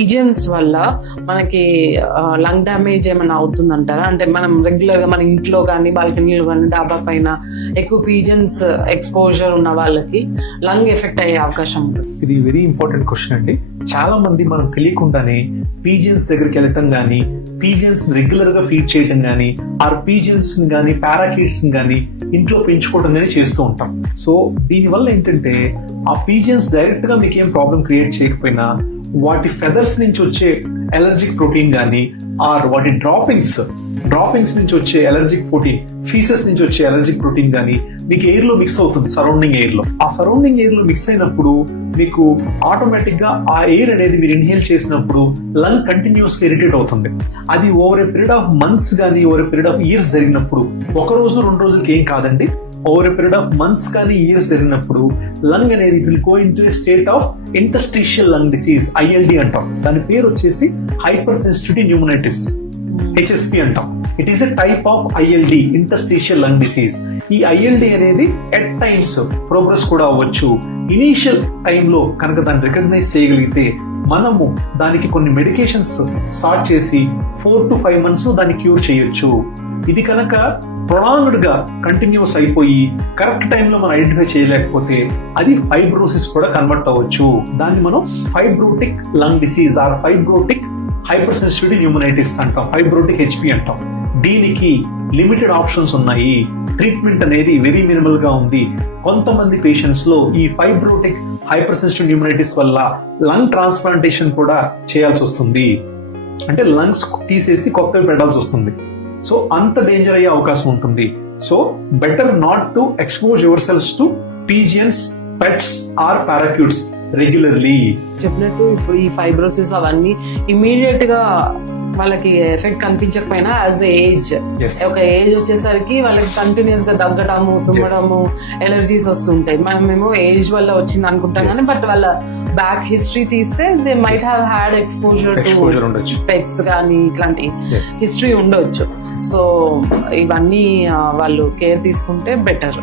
Pigeons వల్ల మనకి lung damage ఏమైనా అవుతుందంటారా? అంటే మనం రెగ్యులర్ గా మన ఇంట్లో కానీ బాల్కనీలో కానీ డాబా పైన ఎక్కువ పీజియన్స్ ఎక్స్పోజర్ ఉన్న వాళ్ళకి లంగ్ ఎఫెక్ట్ అయ్యే అవకాశం ఉంటుంది. ఇది వెరీ ఇంపార్టెంట్ క్వశ్చన్ అండి. చాలా మంది మనం తెలియకుండానే పీజియన్స్ దగ్గరికి వెళ్ళటం కానీ, పీజియన్స్ రెగ్యులర్ గా ఫీడ్ చేయడం కానీ, ఆర్ పీజియన్స్ కానీ పారాకీట్స్ కానీ ఇంట్లో పెంచుకోవడం కానీ చేస్తూ ఉంటాం. సో దీనివల్ల ఏంటంటే ఆ పీజియన్స్ డైరెక్ట్ గా మీకు ఏం ప్రాబ్లం క్రియేట్ చేయకపోయినా వాటి ఫెదర్స్ నుంచి వచ్చే ఎలర్జిక్ ప్రోటీన్ కానీ, ఆర్ వాటి డ్రాపింగ్స్ నుంచి వచ్చే ఎలర్జిక్ ప్రోటీన్, ఫీసెస్ నుంచి వచ్చే ఎలర్జిక్ ప్రోటీన్ కానీ మీకు ఎయిర్ లో మిక్స్ అవుతుంది. సరౌండింగ్ ఎయిర్ లో ఆ సరౌండింగ్ ఎయిర్ లో మిక్స్ అయినప్పుడు మీకు ఆటోమేటిక్ గా ఆ ఎయిర్ అనేది మీరు ఇన్హేల్ చేసినప్పుడు లంగ్ కంటిన్యూస్ గా ఇరిటేట్ అవుతుంది. అది over a period of months కానీ over a period of years జరిగినప్పుడు, ఒక రోజు 2 రోజులకి ఏం కాదండి, over a period of months కానీ ఇయర్స్ జరిగినప్పుడు లంగ్ అనేది will go into a state of interstitial lung disease, ILD అంటాం. దాని పేరు వచ్చేసి హైపర్ సెన్సిటివిటీ న్యూమోనైటిస్, HSP అంటాం. It is a type of ILD, interstitial lung disease. ఈ ILD అనేది ఎట్ టైమ్స్ ప్రోగ్రెస్ కూడా అవ్వచ్చు. ఇనీషియల్ టైంలో కనుక దాన్ని రికగ్నైజ్ చేయగలిగితే మనము దానికి కొన్ని మెడికేషన్స్ స్టార్ట్ చేసి 4 to 5 months దాన్ని క్యూర్ చేయొచ్చు. ఇది కనుక ప్రొలాంగ్డ్ గా కంటిన్యూస్ అయిపోయి కరెక్ట్ టైంలో మనం ఐడెంటిఫై చేయలేకపోతే అది ఫైబ్రోసిస్ కూడా కన్వర్ట్ అవ్వచ్చు. దాన్ని మనం fibrotic lung disease are fibrotic hyper sensitivity pneumonitis అంటాం, ఫైబ్రోటిక్ HP అంటాం. దీనికి లిమిటెడ్ ఆప్షన్స్ ఉన్నాయి. ట్రీట్మెంట్ అనేది వెరీ మినిమల్ గా ఉంది. కొంతమంది పేషెంట్స్ లో ఈ ఫైబ్రోటిక్ హైపర్ సెన్సిటివ్ న్యూమోనైటిస్ వల్ల లంగ్ ట్రాన్స్ప్లాంటేషన్ కూడా చేయాల్సి వస్తుంది. అంటే లంగ్స్ తీసేసి కొత్తవి పెట్టాల్సి వస్తుంది. సో అంత డేంజర్ అయ్యే అవకాశం ఉంటుంది. So better not to expose your selfs to pigeons, pets or parakeets regularly. చెప్పినట్టు ఇప్పుడు ఈ ఫైబ్రోసిస్ అవన్నీ ఇమీడియట్ గా వాళ్ళకి ఎఫెక్ట్ కనిపించకపోయినా యాజ్ ఏజ్, ఒక ఏజ్ వచ్చేసరికి వాళ్ళకి కంటిన్యూస్ గా దగ్గటము, తుమ్మడము, ఎలర్జీస్ వస్తుంటాయి. మనమేమో ఏజ్ వల్ల వచ్చింది అనుకుంటాం కానీ బట్ వాళ్ళ బ్యాక్ హిస్టరీ తీస్తే they might have had exposure to pets కానీ ఇట్లాంటి హిస్టరీ ఉండొచ్చు. సో ఇవన్నీ వాళ్ళు కేర్ తీసుకుంటే బెటర్.